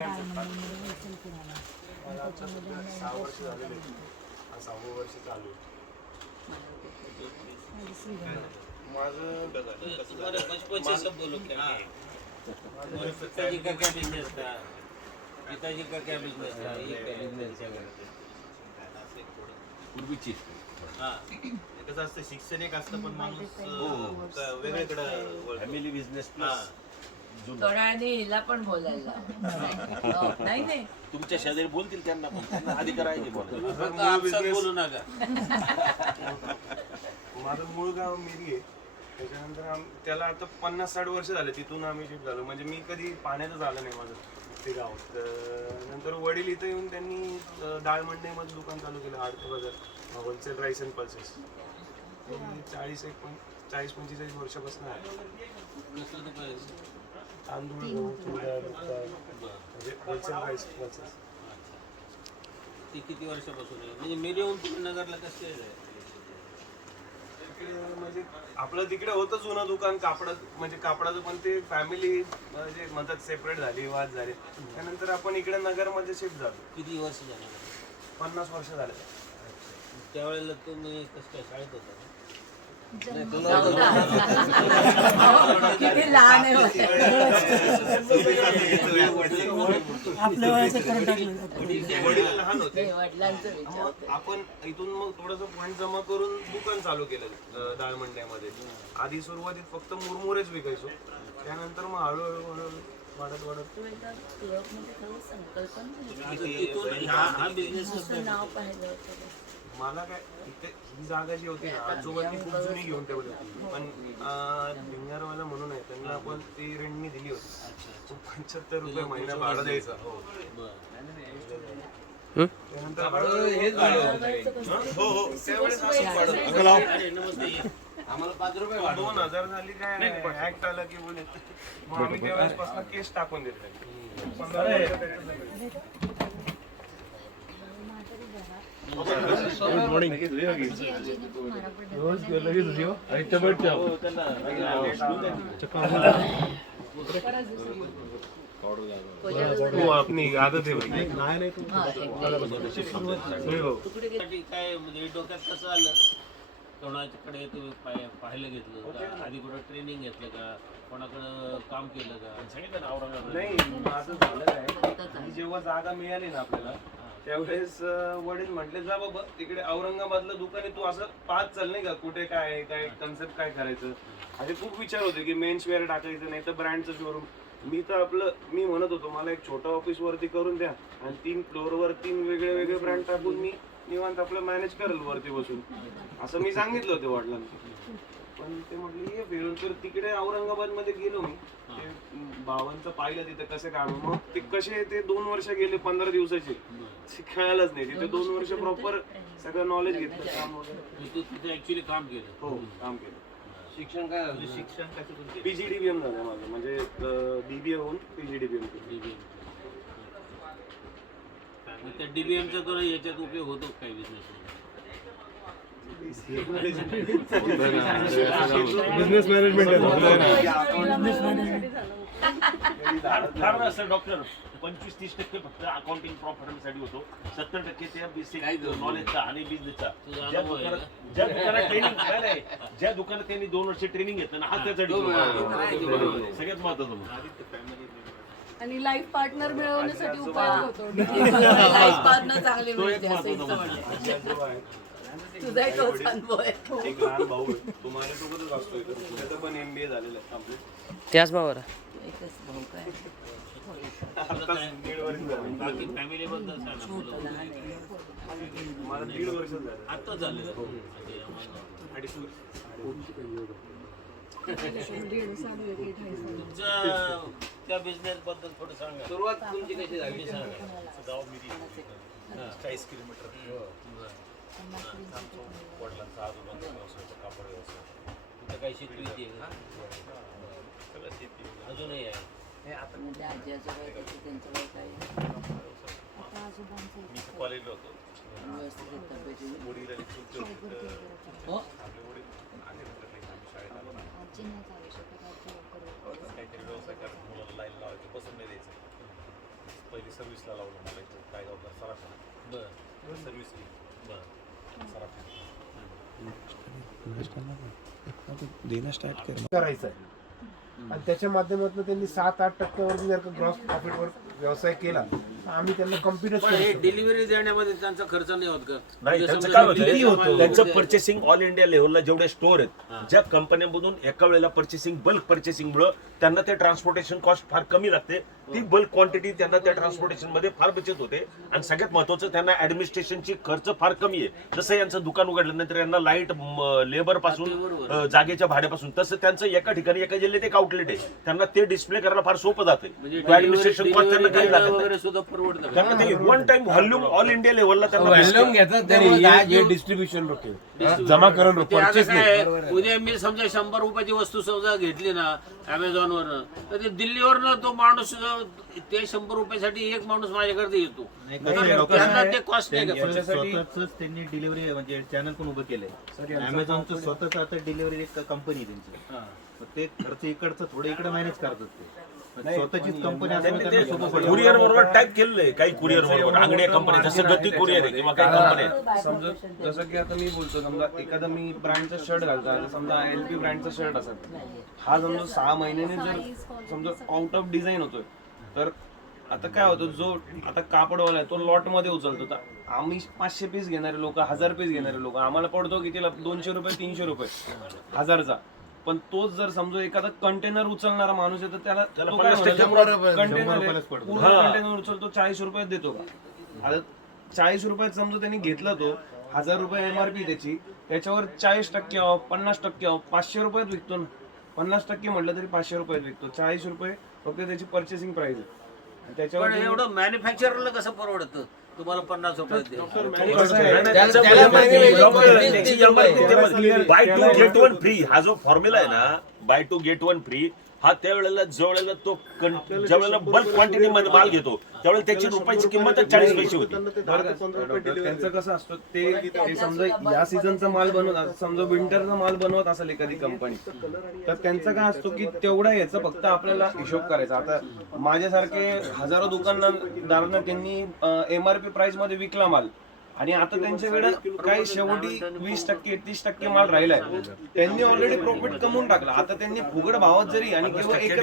मला 6 वर्ष झालेले. 6वं वर्ष चालू आहे. माझं बचपन से सब बोलो क्या और पिताजी का क्या बिजनेस था, पिताजी का क्या बिजनेस था, ये पूर्वीची हां कसं असतं शिक्षण एक असतं पण माणूस वेगळीकडे फॅमिली बिझनेस प्लस थोड्या वेळाने हिला पण बोलायला नाही नाही तुमच्या शेजारी बोलतील त्यांना पण त्यांना अधिकार आहे की बोलायला. फक्त आपसात बोलू नका. माझं मूळ गाव मिरी आहे. त्याच्यानंतर त्याला आता 50-60 वर्ष झाले तिथून आम्ही शिफ्ट झालो. म्हणजे मी कधी पाण्यातच आलं नाही माझं ते गाव. तर नंतर वडील इथं येऊन त्यांनी डाळ मंडईमध्ये दुकान चालू केलं. आडते बाजार होलसेल राईस अँड पल्सेस. 40-45 वर्षापासून आहे. तांदूळ गहू चुडा म्हणजे होलसेल राईस पल्सेस. ती किती वर्षापासून आहे म्हणजे मी येऊन तुम्ही नगरला कसं आहे म्हणजे आपलं तिकडे होतं जुनं दुकान म्हणजे कापडाचं पण ते फॅमिली म्हणजे म्हणतात सेपरेट झाली वाद झाले. त्यानंतर आपण इकडे नगरमध्ये शिफ्ट झालो. किती वर्ष झाले 50 वर्ष झाले. त्यावेळेला तुम्ही कसं काय शाळेत होता ना? किती लहान आहे वडील लहान होते. वडिलांचं विचार आपण इथून मग थोडंसं फंड जमा करून दुकान चालू केलं डाळ मंडईमध्ये. आधी सुरुवातीत फक्त मुरमुरेच विकायचो. त्यानंतर मग हळूहळू वाढत हा बिझनेस नाव पाहिलं होतं. मला काय इथे ही जागा जी होती ना आजोबांनी खूप जुनी घेऊन ठेवली होती. पण भिंगारवाला म्हणून आहे त्यांना आपण ती रेंटनी दिली होती. 75 रुपये महिना भाडं द्यायचं. त्यानंतर आम्हाला 5 रुपये 2000 झाली काय ऍक्ट आला की बोले मग आम्ही त्यावेळेसपासून केस टाकून दिले. अपनी आदत आहे भाई. काय म्हणजे डोक्यात कसं आलं कोणाकडे तुम्ही पाहायला घेतलं का आधी कुठं ट्रेनिंग घेतलं का कोणाकडं काम केलं का सांगितलं ना औरंगाबाद नाही माझं झालं आहे ही जेव्हा जागा मिळाली ना आपल्याला त्यावेळेस वडील म्हटले जा बाबा तिकडे औरंगाबादलं दुकान आहे तू असं पाहत चाल नाही का कुठे काय काय कन्सेप्ट काय करायचं. असे खूप विचार होते की मेन्स वेअर टाकायचं नाही तर ब्रँडचं शोरूम. मी म्हणत होतो मला एक छोटं ऑफिस वरती करून द्या आणि 3 फ्लोअरवर 3 वेगळे ब्रँड टाकून मी निवांत आपलं मॅनेज करेल वरती बसून असं मी सांगितलं होतं वडिलांना. पण ते म्हटले ये फिरून तर तिकडे औरंगाबाद मध्ये गेलो मी. ते भावांचं पाहिलं तिथे कसं काम मग ते कसे ते 2 वर्ष गेले 15 दिवसाचे कळालंच नाही. तिथे 2 वर्ष प्रॉपर सगळं नॉलेज घेतलं काम वगैरे. तू तिथे ऍक्च्युली काम केलं हो काम केलं. शिक्षण काय झालं शिक्षण कसं PGDBM झालं माझं म्हणजे BBA होऊन PGDBM केलं. त्या DBMचा तर याच्यात उपयोग होतो काय बिझनेस बिझनेस मॅनेजमेंट फार असं डॉक्टर 25-30% फक्त अकाउंटिंग प्रॉफिटसाठी होतो. 70% त्या बेसिक नॉलेजचा आणि बिझनेसचा. ज्या दुकानात ट्रेनिंग ज्या दुकानात त्यांनी 2 वर्ष ट्रेनिंग घेतलं ना हा त्याचा सगळ्यात महत्वाचं. आणि लाईफ पार्टनर मिळवण्यासाठी उपाय होतो. लाईफ पार्टनर चांगली मिळते असं इथं म्हणलं. तुझा एक तोच अनुभव आहे. एक लहान भाऊ आहे तो माझ्यासोबतच असतोय. त्याचं पण MBA झालेलं आहे कम्प्लीट. त्याच भावाला एकच भाऊ काय बाकी फॅमिली बद्दल सांगा मला 1.5 वर्ष झालं. आता झालेलं 2.5 वर्ष. तुमच्या त्या बिझनेस बद्दल थोडं सांगा. सुरुवात तुमची कशी झाली सांगा. गाव मिरी 40 किलोमीटर. वडिलांचा आजोबांचा व्यवसाय कापड व्यवसाय. तुमचं काही शेती होती सगळं शेती अजूनही आहे. म्हणजे आजी आजोबा त्यांचं वय काय मी कॉलेजला होतो. व्यवस्थित तब्येती वडील आणि चुलते होते. हो आपले वडील शाळेत आलो काहीतरी व्यवसाय करायचा मुलाला लाईन लावायचं बसून नाही द्यायचं. पहिली सर्व्हिसला लावलं मला इथं कायगावकर सराफा बरं सर्व्हिस केली बरं करायचं आहे आणि त्याच्या माध्यमातून त्यांनी 7-8% वर जर का ग्रॉस प्रॉफिटवर व्यवसाय केला तर आम्ही त्यांना कॉम्पिटच पण हे डिलिव्हरी देण्यामध्ये त्यांचा खर्च नाही होत का? नाही म्हणजे त्यांचं समजा काय किती होतं होतं? त्यांचं पर्चेसिंग ऑल इंडिया लेव्हलला जेवढे स्टोर आहेत ज्या कंपन्यांमधून एका वेळेला पर्चेसिंग बल्क पर्चेसिंग मुळे त्यांना ते ट्रान्सपोर्टेशन कॉस्ट फार कमी लागते ती बल्क क्वांटिटी त्यांना त्या ट्रान्सपोर्टेशन मध्ये फार बचत होते आणि सगळ्यात महत्वाचं त्यांना ऍडमिनिस्ट्रेशनची खर्च फार कमी आहे जसं यांचं दुकान उघडल्यानंतर यांना लाईट लेबर पासून जागेच्या भाड्यापासून तसं त्यांचं एका ठिकाणी एका जिल्ह्यात एक आउटलेट आहे त्यांना ते डिस्प्ले करायला फार सोपं जाते म्हणजे ऍडमिनिस्ट्रेशन कॉस्ट त्यांना काही लागत नाही. वगैरे सुद्धा परवडतं का? त्यांना ते one time volume all India लेवलला त्यांना व्हॉल्यूम घेतात त्यांनी डिस्ट्रीब्युशन लोक जमा करून ते आता परचेस काय नाही आहे, उद्या मी समजा 100 रुपयाची वस्तू समजा घेतली ना अमेझॉन वरनं तर ते दिल्लीवरनं तो माणूस ते 100 रुपयासाठी एक माणूस माझ्याकडे येतो तर त्यांना ते कॉस्ट नाही का? स्वतःच त्यांनी डिलिव्हरी म्हणजे चॅनल पण उभं केलंय अमेझॉनचं स्वतःच आता डिलिव्हरी एक कंपनी आहे त्यांची मग ते खर्च इकडचं थोडं इकडे मॅनेज करतात ते स्वतःचीच कंपनी असल्यामुळे त्यांना सोपं पडतं. कुरिअर बरोबर टॅग केलेलं काही कुरिअर बरोबर आंगड्या कंपनी जसं गती कुरिअर आहे किंवा काही कंपनी आहे समजा जसं की आता मी बोलतो समजा एखादा मी ब्रँडचा शर्ट घालतो आता समजा LP ब्रँडचा शर्ट असेल हा समजा 6 महिन्याने जर समजा आउट ऑफ डिझाईन होतोय तर आता काय होतं जो आता कापडवाला आहे तो लॉट मध्ये उचलतो तर आम्ही 500 पीस घेणारे लोक 1000 पीस घेणारे लोक आम्हाला पडतो की तिला 200 रुपये 300 रुपये 1000चा पण तोच जर समजा एखादा कंटेनर उचलणारा माणूस आहे तर त्याला त्याला तो काय 50% म्हणतो, कंटेनर आहे, रुपयालाच पडतो. पूर्ण कंटेनर उचलतो 40 रुपयात देतो का आता 40 रुपयात समजा त्यांनी घेतला तो 1000 रुपये MRP त्याची त्याच्यावर 40% ऑफ 50% ऑफ 500 रुपयात विकतो ना 50% म्हटलं तरी 500 रुपयात विकतो 40 रुपये फक्त त्याची पर्चेसिंग प्राइस आहे आणि त्याच्यावर पण एवढं मॅन्युफॅक्चररला कसं परवडतं तुम्हाला 50 रुपयात द्यायला? कसं आहे, buy two get one free हा जो फॉर्म्युला आहे ना buy two get one free हा त्यावेळेला ज्या वेळेला तो ज्या वेळेला बल्क क्वांटिटी मध्ये माल घेतो त्यावेळेला त्याची रुपयाची किंमत 40 पैसे होती त्यांचं कसं असतं ते समजा या सीझनचा माल बनवत समजा विंटरचा माल बनवत असेल एखादी कंपनी तर त्यांचं काय असतो की तेवढा याचा फक्त आपल्याला हिशोब करायचा आता माझ्यासारखे हजारो दुकानदारांना त्यांनी MRP प्राइस मध्ये विकला माल आणि आता त्यांच्याकडे काही शेवटी 20% 30% माल राहिलाय त्यांनी ऑलरेडी प्रॉफिट कमवून टाकला आता त्यांनी फुगड भावात जरी आणि किंवा एक